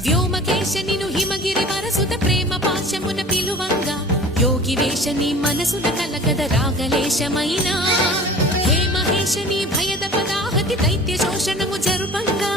వ్యోమకేశనిను హిమగిరి వరసుత ప్రేమ పాశమున పిలువంగా యోగి వేషని మనసున కలకద రాగలేశమైనా హే మహేశని భయద పదాహతి దైత్య శోషణము జరుపంగా